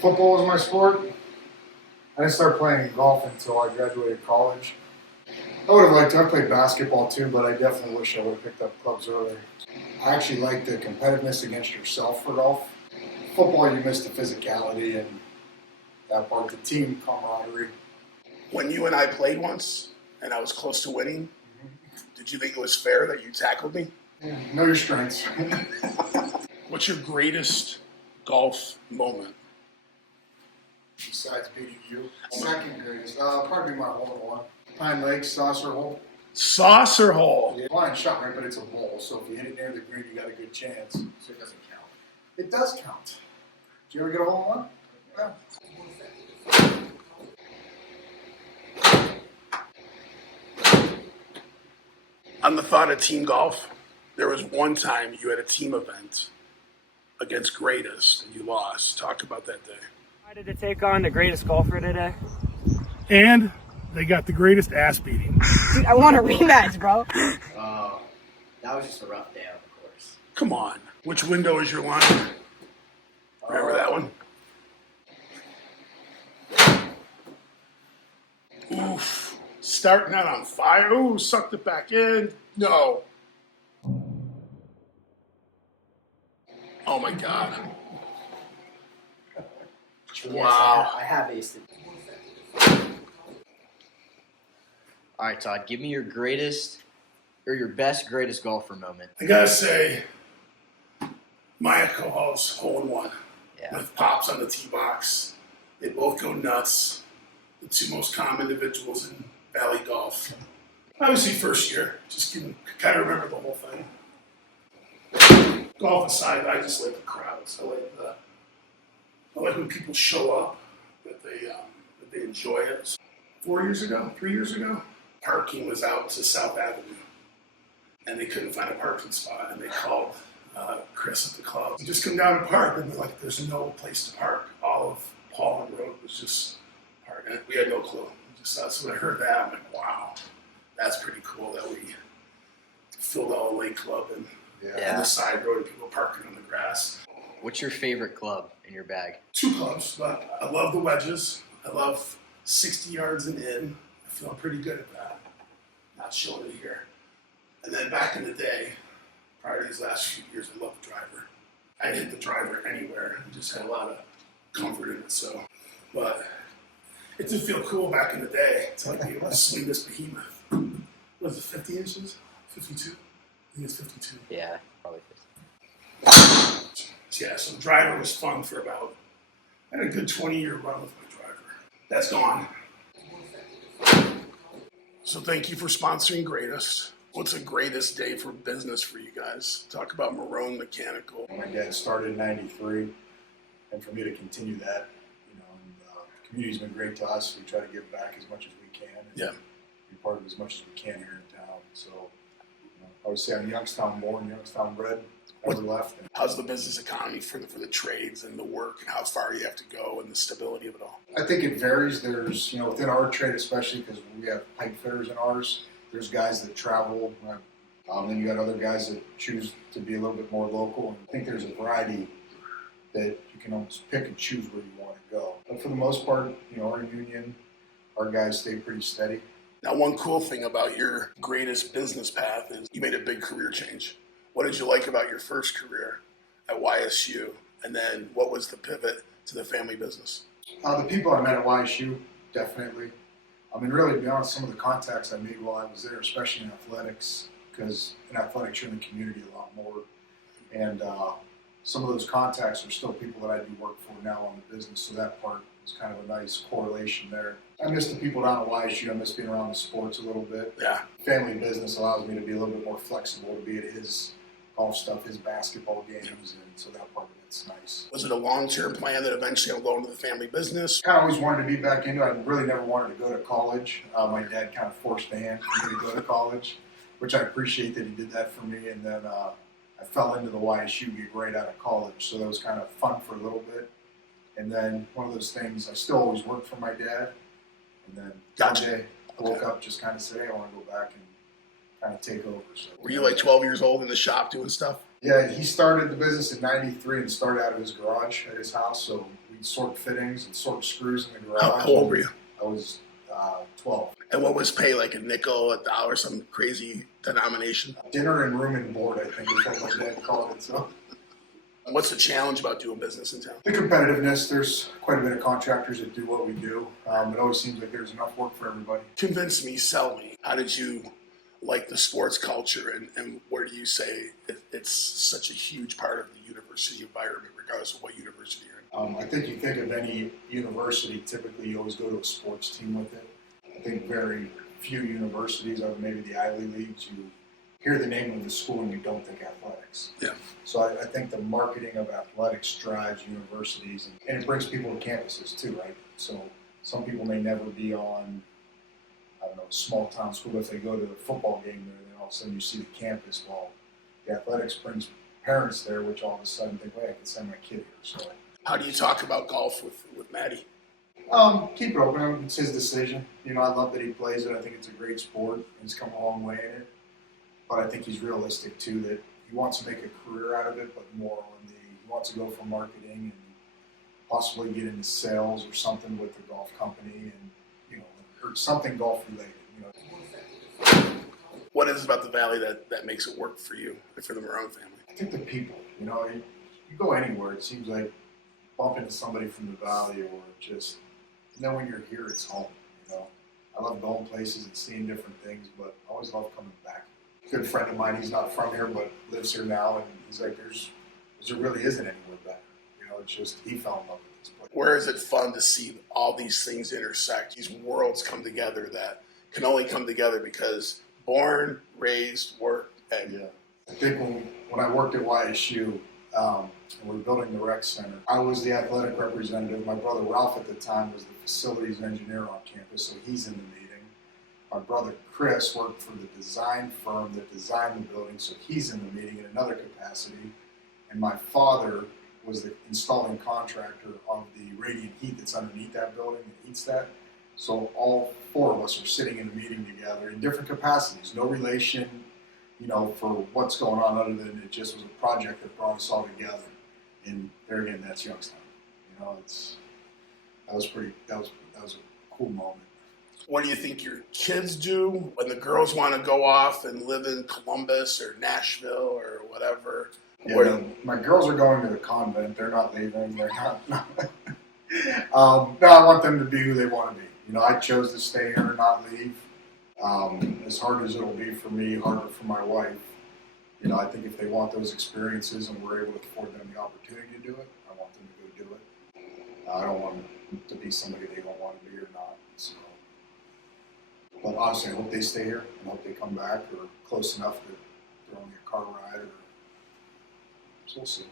Football was my sport. I didn't start playing golf until I graduated college. I would have liked to. I played basketball too, but I definitely wish I would have picked up clubs earlier. I actually like the competitiveness against yourself for golf. Football, you miss the physicality and that part, the team camaraderie. When you and I played once, and I was close to winning, did you think it was fair that you tackled me? Yeah, know your strengths. What's your greatest golf moment? Besides beating you, second greatest, probably my hole-in-one. Pine Lake, saucer hole. Saucer hole. Yeah, line shot right, but it's a bowl, so if you hit it near the green, you got a good chance. So it doesn't count. It does count. Did you ever get a hole-in-one? Yeah. On the thought of team golf, there was one time you had a team event against greatest and you lost. Talk about that day. I had to take on the greatest golfer today. And they got the greatest ass beating. Dude, I want a rematch, bro. That was just a rough day on the course. Come on. Which window is your line? Remember that one? Oof. Starting out on fire. Ooh, sucked it back in. No. Oh my God. Wow. I have aced it. All right, Todd, give me your greatest or your best greatest golfer moment. I gotta say, Maya Kohal's hole-in-one with Pops on the tee box. They both go nuts. The two most common individuals in Valley golf. Obviously, first year, just can kind of remember the whole thing. Golf aside, I just like the crowds. I like when people show up, that they enjoy it. 3 years ago, parking was out to South Avenue, and they couldn't find a parking spot, and they called Chris at the club. You just come down and park, and they're like, there's no place to park. All of Paulin Road was just parked, and we had no clue. So when I heard that, I'm like, wow, that's pretty cool that we filled all the Lake Club and the side road and people parking on the grass. What's your favorite club in your bag? Two clubs, but I love the wedges. I love 60 yards and in. I feel pretty good at that. Not showing it here. And then back in the day, prior to these last few years, I loved the driver. I'd hit the driver anywhere and just had a lot of comfort in it. So, but it did feel cool back in the day to like be able to swing this behemoth. Was it 50 inches? 52? I think it's 52. Yeah, probably 50. Yeah, so the driver was fun for about, I had a good 20-year run with my driver. That's gone. So thank you for sponsoring Greatest. What's the greatest day for business for you guys? Talk about Morrone Mechanical. My dad started in '93, and for me to continue that, the community's been great to us. We try to give back as much as we can, and be part of as much as we can here in town. So, I would say I'm Youngstown born, Youngstown bred. Never left. How's the business economy for the trades and the work, and how far you have to go, and the stability of it all? I think it varies. There's, within our trade, especially because we have pipe fitters in ours, there's guys that travel. Then you got other guys that choose to be a little bit more local. And I think there's a variety that you can almost pick and choose where you want to go. But for the most part, our union, our guys stay pretty steady. Now, one cool thing about your greatest business path is you made a big career change. What did you like about your first career at YSU? And then what was the pivot to the family business? The people I met at YSU, definitely. Really, to be honest, some of the contacts I made while I was there, especially in athletics, because in athletics you're in the community a lot more. And some of those contacts are still people that I do work for now on the business, so that part was kind of a nice correlation there. I miss the people down at YSU. I miss being around the sports a little bit. Yeah. Family business allows me to be a little bit more flexible, to be at his golf stuff, his basketball games, and so that part of it's nice. Was it a long-term plan that eventually I'll go into the family business? Kind of always wanted to be back into it. I really never wanted to go to college. My dad kind of forced the hand for me to go to college, which I appreciate that he did that for me. And then I fell into the YSU gig right out of college, so that was kind of fun for a little bit. And then one of those things, I still always worked for my dad. And then one day I woke up, just kind of said, hey, I want to go back and kind of take over. So, were you like 12 years old in the shop doing stuff? Yeah, he started the business in '93 and started out of his garage at his house. So we we'd sort fittings and sort screws in the garage. How old were you? I was 12. And what was pay, like a nickel, a dollar, some crazy denomination? Dinner and room and board, I think is what my dad called it. So What's the challenge about doing business in town? the competitiveness, there's quite a bit of contractors that do what we do. It always seems like there's enough work for everybody. Convince me, sell me. How did you like the sports culture, and where do you say it's such a huge part of the university environment, regardless of what university you're in? I think you think of any university, typically you always go to a sports team with it. I think very few universities, other maybe the Ivy Leagues, you hear the name of the school and you don't think athletics. Yeah. So I think the marketing of athletics drives universities, and it brings people to campuses too, right? So some people may never be on, I don't know, a small town school. If they go to the football game there, then all of a sudden you see the campus. Well, the athletics brings parents there, which all of a sudden think, wait, I can send my kid here. So How do you talk about golf with Maddie? keep it open. It's his decision. You know, I love that he plays it. I think it's a great sport. He's come a long way in it. But I think he's realistic too, that he wants to make a career out of it, but more on he wants to go for marketing and possibly get into sales or something with the golf company, and or something golf related. What is it about the Valley that makes it work for you and for the Morrone family? I think the people. You go anywhere, it seems like bump into somebody from the Valley, or just when you're here, it's home. I love going places and seeing different things, but I always love coming back. A good friend of mine, he's not from here, but lives here now, and he's like, there really isn't anywhere better. It's just, he fell in love with this place. Where is it fun to see all these things intersect, these worlds come together that can only come together because born, raised, worked, and Yeah. I think when I worked at YSU, and we were building the rec center, I was the athletic representative. My brother Ralph at the time was the facilities engineer on campus, so he's in the meeting. My brother Chris worked for the design firm that designed the building, so he's in the meeting in another capacity. And my father was the installing contractor of the radiant heat that's underneath that building that heats that. So all four of us are sitting in a meeting together in different capacities, no relation, for what's going on, other than it just was a project that brought us all together. And there again, that's Youngstown. That was a cool moment. what do you think your kids do when the girls want to go off and live in Columbus or Nashville or whatever? Yeah, my girls are going to the convent. They're not leaving. They're not. No, I want them to be who they want to be. I chose to stay here and not leave. As hard as it'll be for me, harder for my wife. I think if they want those experiences and we're able to afford them the opportunity to do it, I want them to go do it. I don't want them to be somebody they don't want to be or not. So, but honestly, I hope they stay here. I hope they come back or close enough that they're only a car ride. So we'll see.